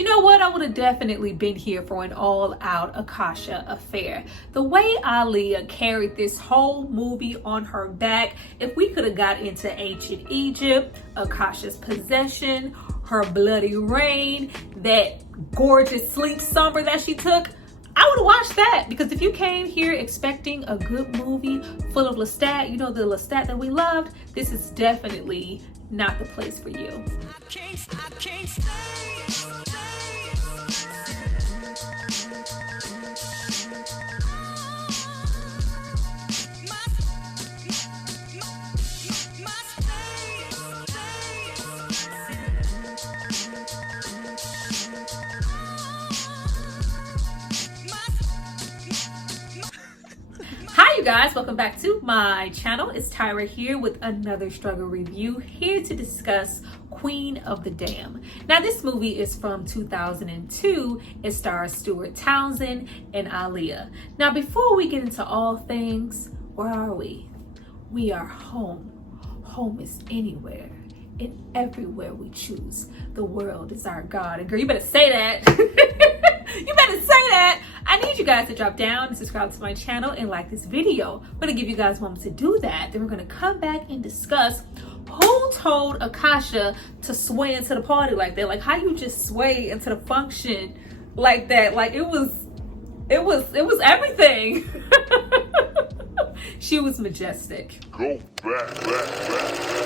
You know what? I would have definitely been here for an all-out Akasha affair. The way Aaliyah carried this whole movie on her back, if we could have got into ancient Egypt, Akasha's possession, her bloody reign, that gorgeous sleep summer that she took, I would have watched that. Because if you came here expecting a good movie full of Lestat, you know, the Lestat that we loved, this is definitely not the place for you. I can't stay. Hi you guys, welcome back to my channel. It's Tyra here with another struggle review, here to discuss Queen of the Damned. Now this movie is from 2002. It stars Stuart Townsend and Aaliyah. Now before we get into all things, where are we? We are home. Home is anywhere and everywhere we choose. The world is our God. And girl, you better say that. You better say that. I need you guys to drop down and subscribe to my channel and like this video. I'm gonna give you guys a moment to do that. Then we're gonna come back and discuss who told Akasha to sway into the party like that. Like how you just sway into the function like that. Like it was everything. She was majestic. Go back.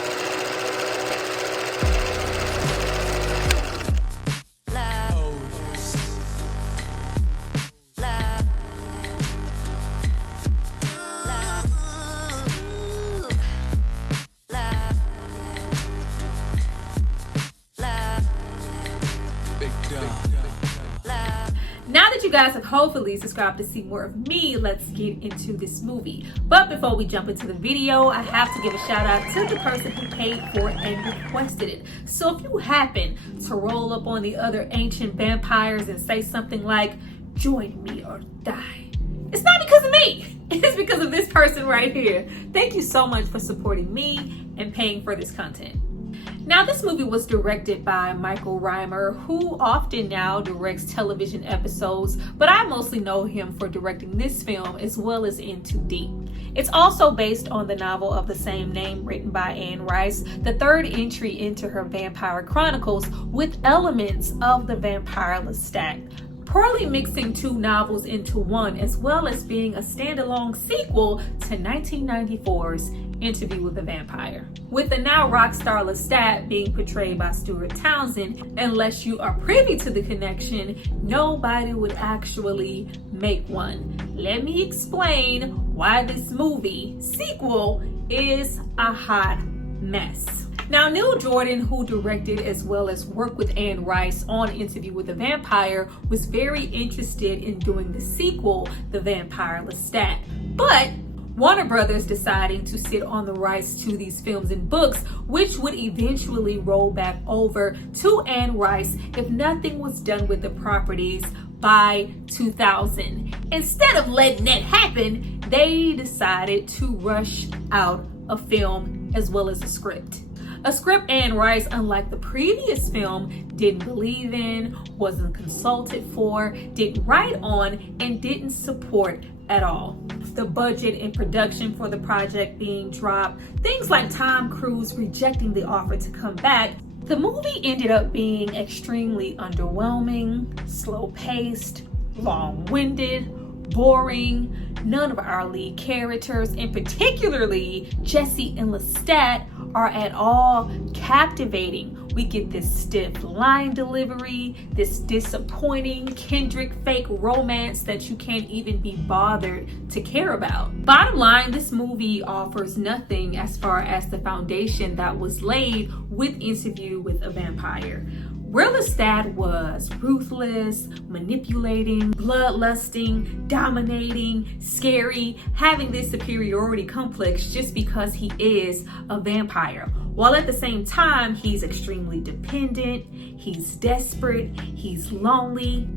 Now that you guys have hopefully subscribed to see more of me, let's get into this movie. But before we jump into the video, I have to give a shout out to the person who paid for it and requested it. So if you happen to roll up on the other ancient vampires and say something like, "Join me or die," it's not because of me. It's because of this person right here. Thank you so much for supporting me and paying for this content. Now, this movie was directed by Michael Rymer, who often now directs television episodes, but I mostly know him for directing this film as well as In Too Deep. It's also based on the novel of the same name written by Anne Rice, the third entry into her Vampire Chronicles, with elements of the Vampire Lestat, poorly mixing two novels into one, as well as being a standalone sequel to 1994's Interview with a Vampire. With the now rock star Lestat being portrayed by Stuart Townsend, unless you are privy to the connection, nobody would actually make one. Let me explain why this movie sequel is a hot mess. Now, Neil Jordan, who directed as well as worked with Anne Rice on Interview with a Vampire, was very interested in doing the sequel, The Vampire Lestat. But Warner Brothers deciding to sit on the rights to these films and books, which would eventually roll back over to Anne Rice if nothing was done with the properties by 2000. Instead of letting that happen, they decided to rush out a film as well as a script. A script Anne Rice, unlike the previous film, didn't believe in, wasn't consulted for, didn't write on, and didn't support at all. The budget and production for the project being dropped, things like Tom Cruise rejecting the offer to come back, the movie ended up being extremely underwhelming, slow-paced, long-winded, boring. None of our lead characters, and particularly Jesse and Lestat, are at all captivating. We get this stiff line delivery, this disappointing Kendrick fake romance that you can't even be bothered to care about. Bottom line, this movie offers nothing as far as the foundation that was laid with Interview with a Vampire. Where Lestat was ruthless, manipulating, bloodlusting, dominating, scary, having this superiority complex just because he is a vampire. While at the same time, he's extremely dependent, he's desperate, he's lonely,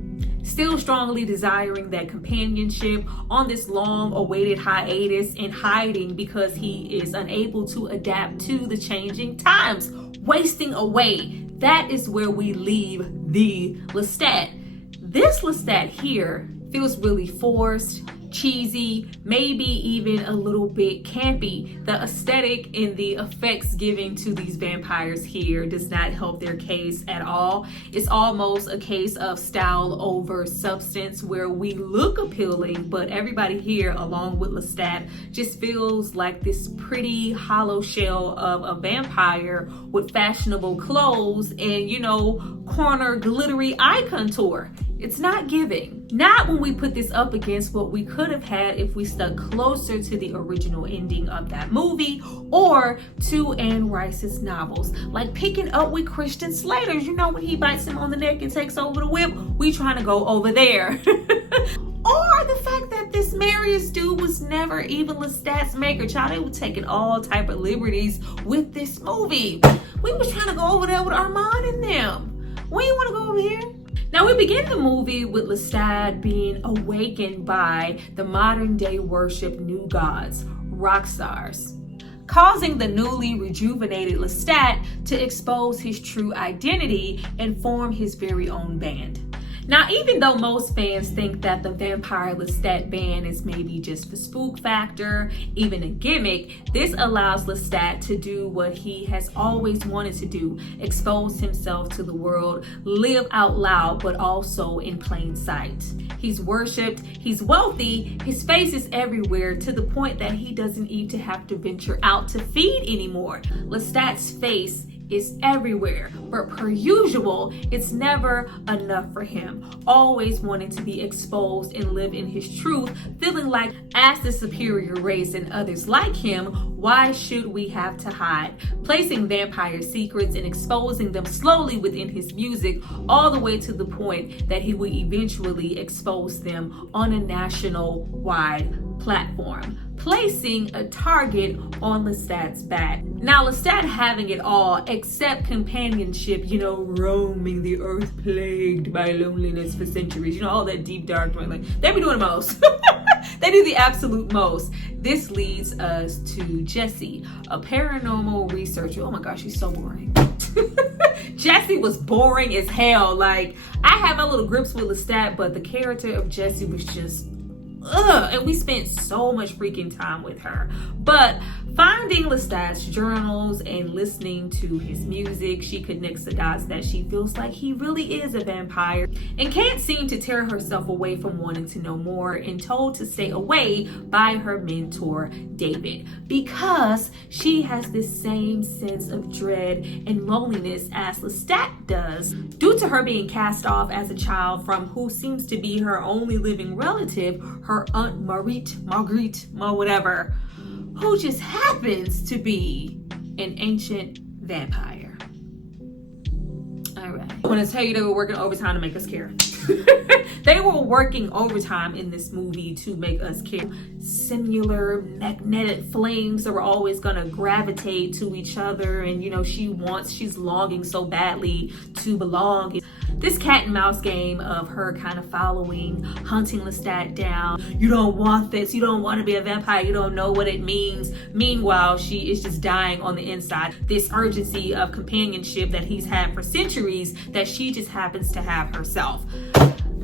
still strongly desiring that companionship on this long awaited hiatus and hiding because he is unable to adapt to the changing times, wasting away that is where we leave the Lestat. This Lestat here feels really forced, cheesy, maybe even a little bit campy. The aesthetic and the effects given to these vampires here does not help their case at all. It's almost a case of style over substance, where we look appealing, but everybody here, along with Lestat, just feels like this pretty hollow shell of a vampire with fashionable clothes and, you know, corner glittery eye contour. It's not giving. Not when we put this up against what we could have had if we stuck closer to the original ending of that movie, or to Anne Rice's novels. Like picking up with Christian Slater's, you know, when he bites him on the neck and takes over the whip, we trying to go over there. Or the fact that this Marius dude was never even Lestat's maker. Child, they were taking all type of liberties with this movie. We was trying to go over there with Armand and them. We didn't want to go over here. Now we begin the movie with Lestat being awakened by the modern day worship new gods, rock stars, causing the newly rejuvenated Lestat to expose his true identity and form his very own band. Now, even though most fans think that the Vampire Lestat band is maybe just the spook factor, even a gimmick, this allows Lestat to do what he has always wanted to do: expose himself to the world, live out loud, but also in plain sight. He's worshipped, he's wealthy, his face is everywhere, to the point that he doesn't even have to venture out to feed anymore. Lestat's face is everywhere, but per usual, it's never enough for him, always wanting to be exposed and live in his truth, feeling like, as the superior race and others like him, why should we have to hide? Placing vampire secrets and exposing them slowly within his music, all the way to the point that he will eventually expose them on a national-wide platform, placing a target on Lestat's back. Now, Lestat having it all except companionship, you know, roaming the earth plagued by loneliness for centuries, you know, all that deep dark, like, they be doing the most. They do the absolute most. This leads us to Jessie, a paranormal researcher. Oh my gosh, she's so boring. Jessie was boring as hell. Like, I have my little grips with Lestat, but the character of Jessie was just and we spent so much freaking time with her. But finding Lestat's journals and listening to his music, she connects the dots that she feels like he really is a vampire and can't seem to tear herself away from wanting to know more, and told to stay away by her mentor David, because she has this same sense of dread and loneliness as Lestat does, due to her being cast off as a child from who seems to be her only living relative, her aunt Marguerite whatever, who just happens to be an ancient vampire. All right, I want to tell you, they were working overtime to make us care. They were working overtime in this movie to make us care. Similar magnetic flames that were always gonna gravitate to each other, and you know, she's longing so badly to belong. This cat and mouse game of her kind of following, hunting Lestat down. You don't want this, you don't want to be a vampire, you don't know what it means. Meanwhile, she is just dying on the inside. This urgency of companionship that he's had for centuries, that she just happens to have herself.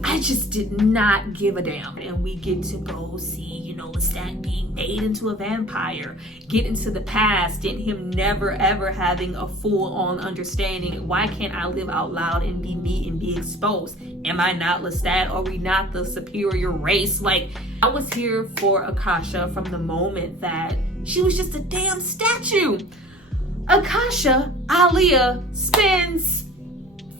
I just did not give a damn. And we get to go see, you know, Lestat being made into a vampire, get into the past, and him never ever having a full-on understanding. Why can't I live out loud and be me and be exposed? Am I not Lestat? Are we not the superior race? Like, I was here for Akasha from the moment that she was just a damn statue. Akasha, Aaliyah, spends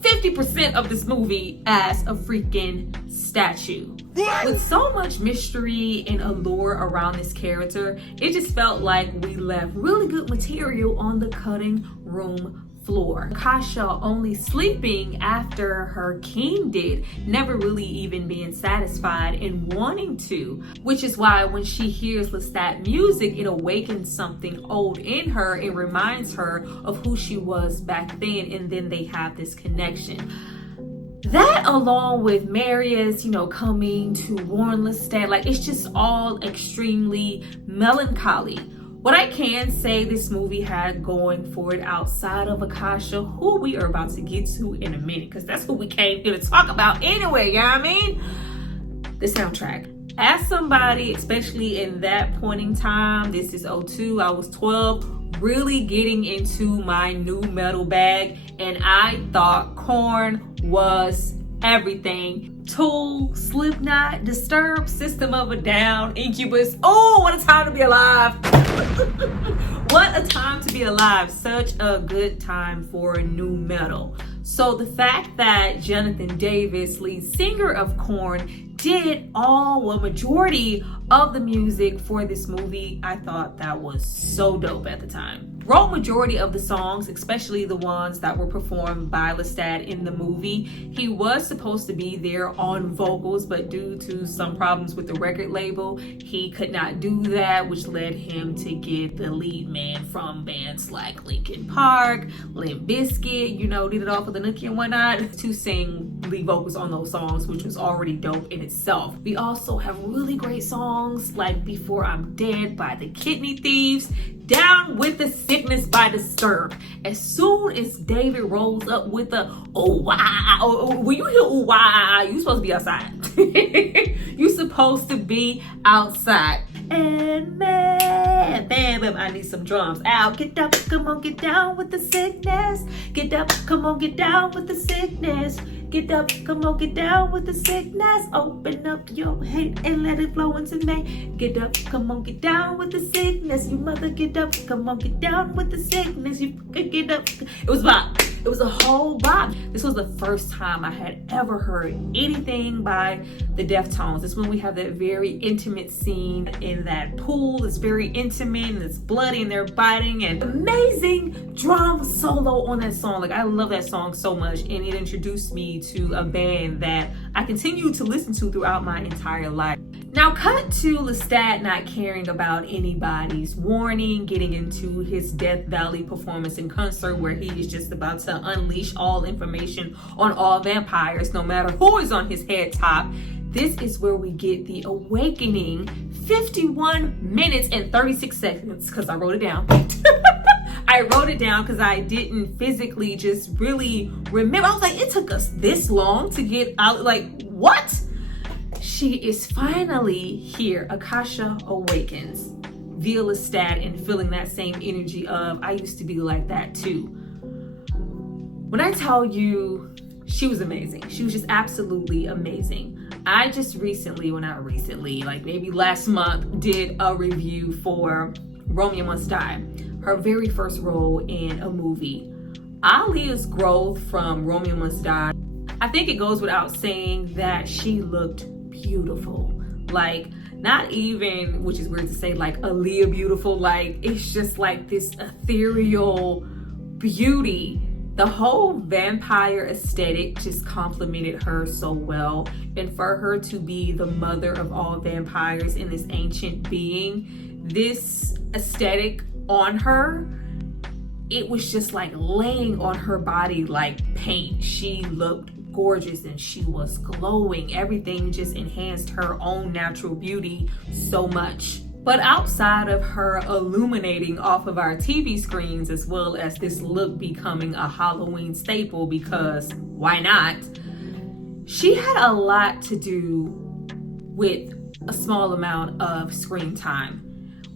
50% of this movie as a freaking statue. What? With so much mystery and allure around this character, it just felt like we left really good material on the cutting room floor. Akasha only sleeping after her king did, never really even being satisfied and wanting to, which is why when she hears Lestat music, it awakens something old in her. It reminds her of who she was back then, and then they have this connection. That, along with Marius, you know, coming to warn Lestat, like, it's just all extremely melancholy. What I can say this movie had going for it outside of Akasha, who we are about to get to in a minute, because that's who we came here to talk about anyway, you know what I mean? The soundtrack. As somebody, especially in that point in time, this is '02, I was 12, really getting into my new metal bag, and I thought Korn was everything. Tool, Slipknot, Disturbed, System of a Down, Incubus. Oh, what a time to be alive. What a time to be alive. Such a good time for new metal. So the fact that Jonathan Davis, lead singer of Korn, did majority of the music for this movie, I thought that was so dope at the time. Wrote majority of the songs, especially the ones that were performed by Lestat in the movie. He was supposed to be there on vocals, but due to some problems with the record label, he could not do that, which led him to get the lead man from bands like Linkin Park, Limp Bizkit, did it all for the Nookie and whatnot, to sing lead vocals on those songs, which was already dope in itself. We also have really great songs like Before I'm Dead by the Kidney Thieves, Down with the Sickness by Disturbed. As soon as David rolls up with the when you hear you supposed to be outside. You supposed to be outside. And man, bam, I need some drums. Out, get up, come on, get down with the sickness. Get up, come on, get down with the sickness. Get up, come on, get down with the sickness. Open up your hate and let it flow into me. Get up, come on, get down with the sickness. You mother, get up, come on, get down with the sickness. You get up. It was bop. It was a whole bop. This was the first time I had ever heard anything by the Deftones. This is when we have that very intimate scene in that pool. It's very intimate and it's bloody and they're biting, and amazing drum solo on that song. Like, I love that song so much, and it introduced me to a band that I continue to listen to throughout my entire life. Now cut to Lestat not caring about anybody's warning, getting into his Death Valley performance in concert where he is just about to unleash all information on all vampires, no matter who is on his head top. This is where we get the awakening, 51 minutes and 36 seconds, because I wrote it down. I wrote it down because I didn't physically just really remember. I was like, it took us this long to get out. Like, what? She is finally here. Akasha awakens via Lestat and feeling that same energy of, I used to be like that too. When I tell you, she was amazing. She was just absolutely amazing. I just recently, like maybe last month, did a review for Romeo Must Die, her very first role in a movie. Aaliyah's growth from Romeo Must Die, I think it goes without saying that she looked beautiful. Like, not even, which is weird to say, like Aaliyah beautiful, like it's just like this ethereal beauty. The whole vampire aesthetic just complemented her so well, and for her to be the mother of all vampires in this ancient being, this aesthetic on her, it was just like laying on her body like paint. She looked gorgeous and she was glowing. Everything just enhanced her own natural beauty so much. But outside of her illuminating off of our TV screens, as well as this look becoming a Halloween staple, because why not, she had a lot to do with a small amount of screen time.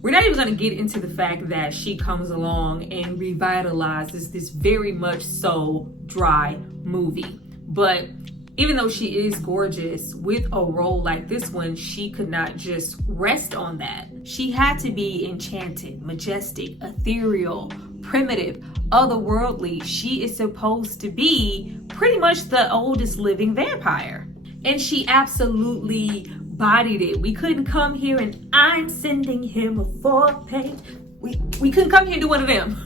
We're not even going to get into the fact that she comes along and revitalizes this very much so dry movie. But even though she is gorgeous, with a role like this one, she could not just rest on that. She had to be enchanted, majestic, ethereal, primitive, otherworldly. She is supposed to be pretty much the oldest living vampire. And she absolutely bodied it. We couldn't come here and I'm sending him a 4-page. We couldn't come here and do one of them.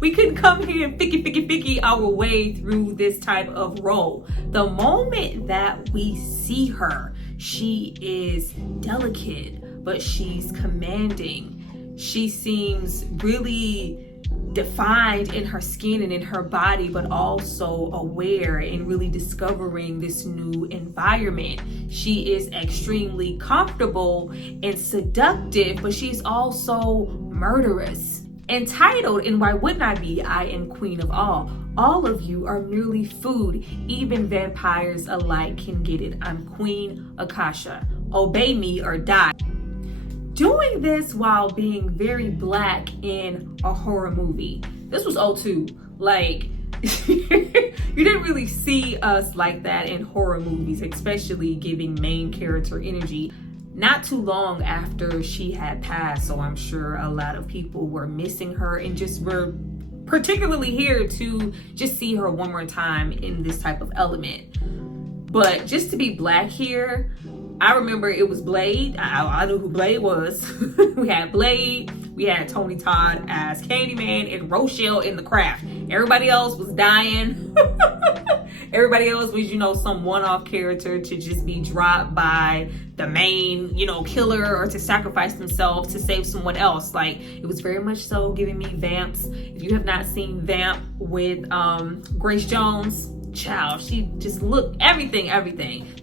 We couldn't come here and picky our way through this type of role. The moment that we see her, she is delicate, but she's commanding. She seems really defined in her skin and in her body, but also aware and really discovering this new environment. She is extremely comfortable and seductive, but she's also murderous. Entitled, and why wouldn't I be? I am queen of all. All of you are merely food. Even vampires alike can get it. I'm Queen Akasha. Obey me or die. Doing this while being very black in a horror movie. This was '02. Like, you didn't really see us like that in horror movies, especially giving main character energy. Not too long after she had passed, so I'm sure a lot of people were missing her and just were particularly here to just see her one more time in this type of element. But just to be black here, I remember it was Blade. I knew who Blade was. We had Blade, we had Tony Todd as Candyman, and Rochelle in The Craft. Everybody else was dying. Everybody else was, you know, some one-off character to just be dropped by the main, you know, killer, or to sacrifice themselves to save someone else. Like, it was very much so giving me Vamps. If you have not seen Vamp with Grace Jones, child, she just looked everything.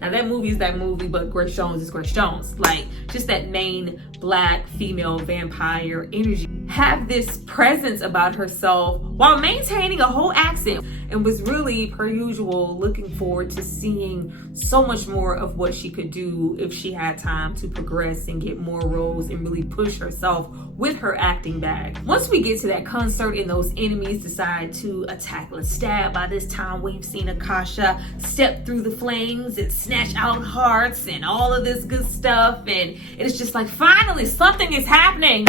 Now that movie is that movie, but Grace Jones is Grace Jones. Like, just that main black female vampire energy. Have this presence about herself while maintaining a whole accent, and was really, per usual, looking forward to seeing so much more of what she could do if she had time to progress and get more roles and really push herself with her acting bag. Once we get to that concert and those enemies decide to attack Lestat, by this time we've seen Akasha step through the flames and snatch out hearts and all of this good stuff, and it's just like, finally something is happening.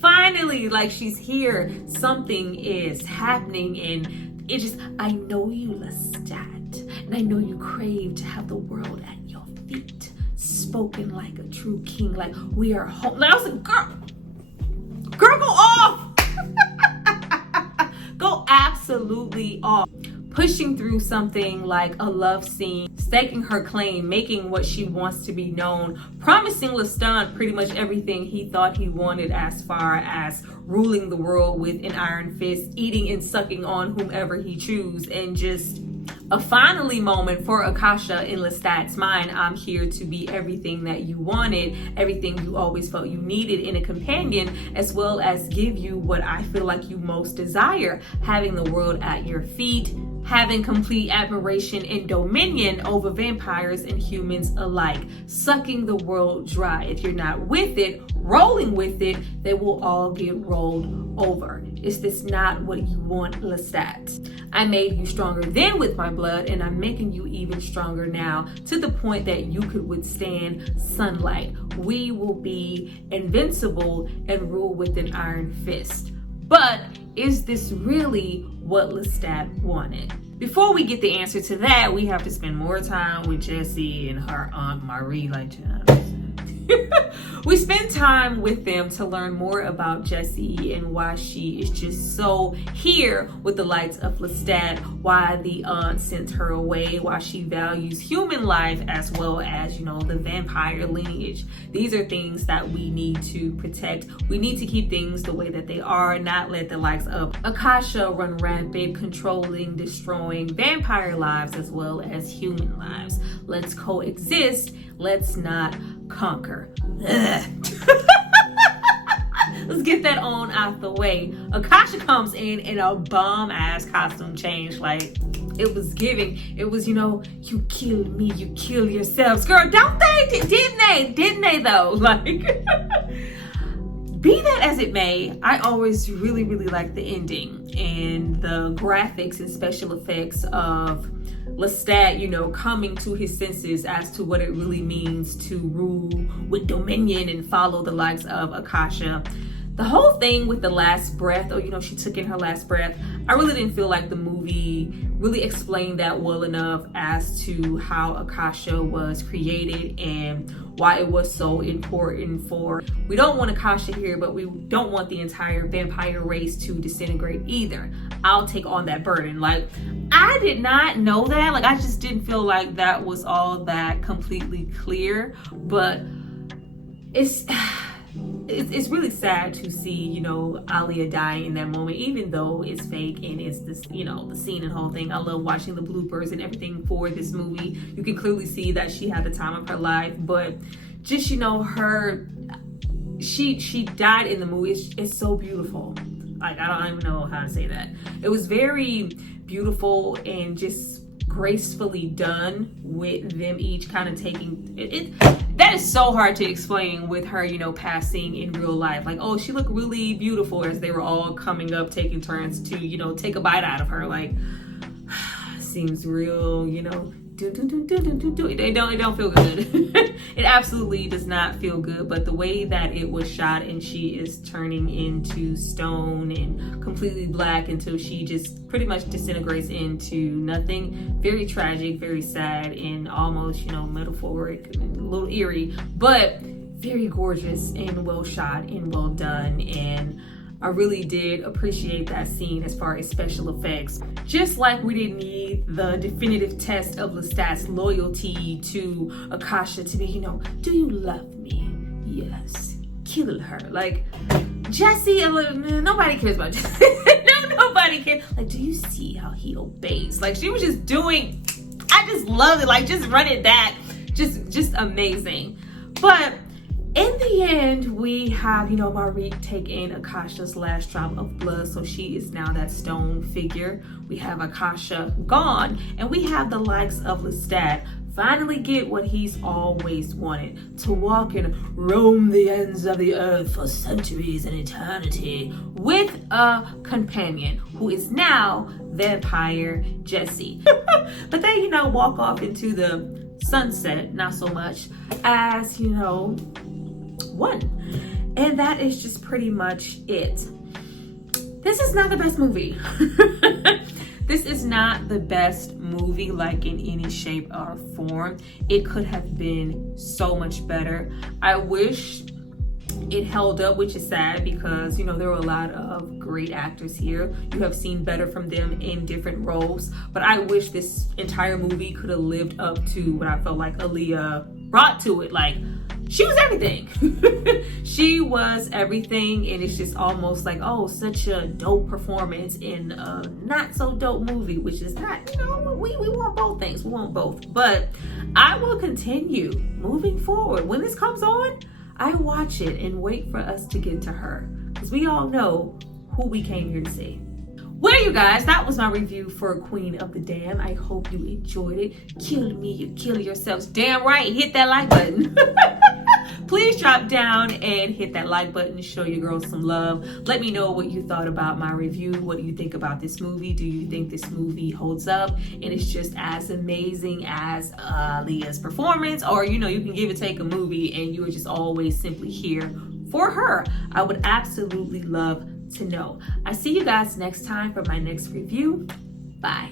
Finally, like, she's here, something is happening, and it just, I know you, Lestat, and I know you crave to have the world at your feet, spoken like a true king, like we are home. Like, I was like, girl, go off. Go absolutely off. Pushing through something like a love scene, staking her claim, making what she wants to be known, promising Lestat pretty much everything he thought he wanted as far as ruling the world with an iron fist, eating and sucking on whomever he chooses, and just a finally moment for Akasha in Lestat's mind. I'm here to be everything that you wanted, everything you always felt you needed in a companion, as well as give you what I feel like you most desire, having the world at your feet, having complete admiration and dominion over vampires and humans alike, sucking the world dry. If you're not with it, rolling with it, they will all get rolled over. Is this not what you want, Lestat? I made you stronger then with my blood, and I'm making you even stronger now, to the point that you could withstand sunlight. We will be invincible and rule with an iron fist. But is this really what Lestat wanted? Before we get the answer to that, we have to spend more time with Jessie and her Aunt Marie. Like, we spend time with them to learn more about Jessie and why she is just so here with the likes of Lestat, why the aunt sent her away, why she values human life as well as, you know, the vampire lineage. These are things that we need to protect. We need to keep things the way that they are, not let the likes of Akasha run rampant, controlling, destroying vampire lives as well as human lives. Let's coexist. Let's not conquer. Let's get that on out the way. Akasha comes in a bomb ass costume change. Like, it was giving. It was, you know, you killed me, you kill yourselves. Girl, don't they? Didn't they though? Like, be that as it may, I always really like the ending and the graphics and special effects of Lestat, you know, coming to his senses as to what it really means to rule with dominion and follow the likes of Akasha. The whole thing with the last breath, or, you know, she took in her last breath, I really didn't feel like the movie really explained that well enough as to how Akasha was created and why it was so important for, we don't want Akasha here, but we don't want the entire vampire race to disintegrate either. I'll take on that burden. Like, I did not know that. Like, I just didn't feel like that was all that completely clear, but it's really sad to see, you know, Aaliyah die in that moment, even though it's fake and it's this, you know, the scene and whole thing. I love watching the bloopers and everything for this movie. You can clearly see that she had the time of her life, but just, you know, she died in the movie. It's so beautiful. Like, I don't even know how to say that. It was very beautiful and just gracefully done with them each kind of taking it. That is so hard to explain with her, you know, passing in real life. Like, oh, she looked really beautiful as they were all coming up, taking turns to, you know, take a bite out of her. Like, seems real, you know. It don't feel good. It absolutely does not feel good. But the way that it was shot, and she is turning into stone and completely black until she just pretty much disintegrates into nothing. Very tragic, very sad, and almost, you know, metaphoric, a little eerie, but very gorgeous and well shot and well done. And I really did appreciate that scene as far as special effects. Just like we didn't need the definitive test of Lestat's loyalty to Akasha to be, you know, do you love me? Yes. Kill her. Like, Jesse, nobody cares about Jesse. No, nobody cares. Like, do you see how he obeys? Like, she was just doing, I just loved it. Like, just running that. Just amazing. But in the end, we have, you know, Marguerite take in Akasha's last drop of blood, so she is now that stone figure. We have Akasha gone, and we have the likes of Lestat finally get what he's always wanted, to walk and roam the ends of the earth for centuries and eternity with a companion who is now Vampire Jesse. But they, you know, walk off into the sunset, not so much, as, you know, one. And that is just pretty much it. This is not the best movie. This is not the best movie, like, in any shape or form. It could have been so much better. I wish it held up, which is sad because, you know, there were a lot of great actors here. You have seen better from them in different roles, but I wish this entire movie could have lived up to what I felt like Aaliyah brought to it. Like, she was everything. She was everything, and it's just almost like, oh, such a dope performance in a not so dope movie, which is not, you know, we want both things. We want both. But I will continue moving forward. When this comes on, I watch it and wait for us to get to her, because we all know who we came here to see. Well, you guys, that was my review for Queen of the Damned. I hope you enjoyed it. Kill me, you kill yourselves. Damn right, hit that like button. Please drop down and hit that like button to show your girls some love. Let me know what you thought about my review. What do you think about this movie? Do you think this movie holds up and it's just as amazing as Aaliyah's performance? Or, you know, you can give or take a movie and you are just always simply here for her. I would absolutely love to know. I see you guys next time for my next review. Bye.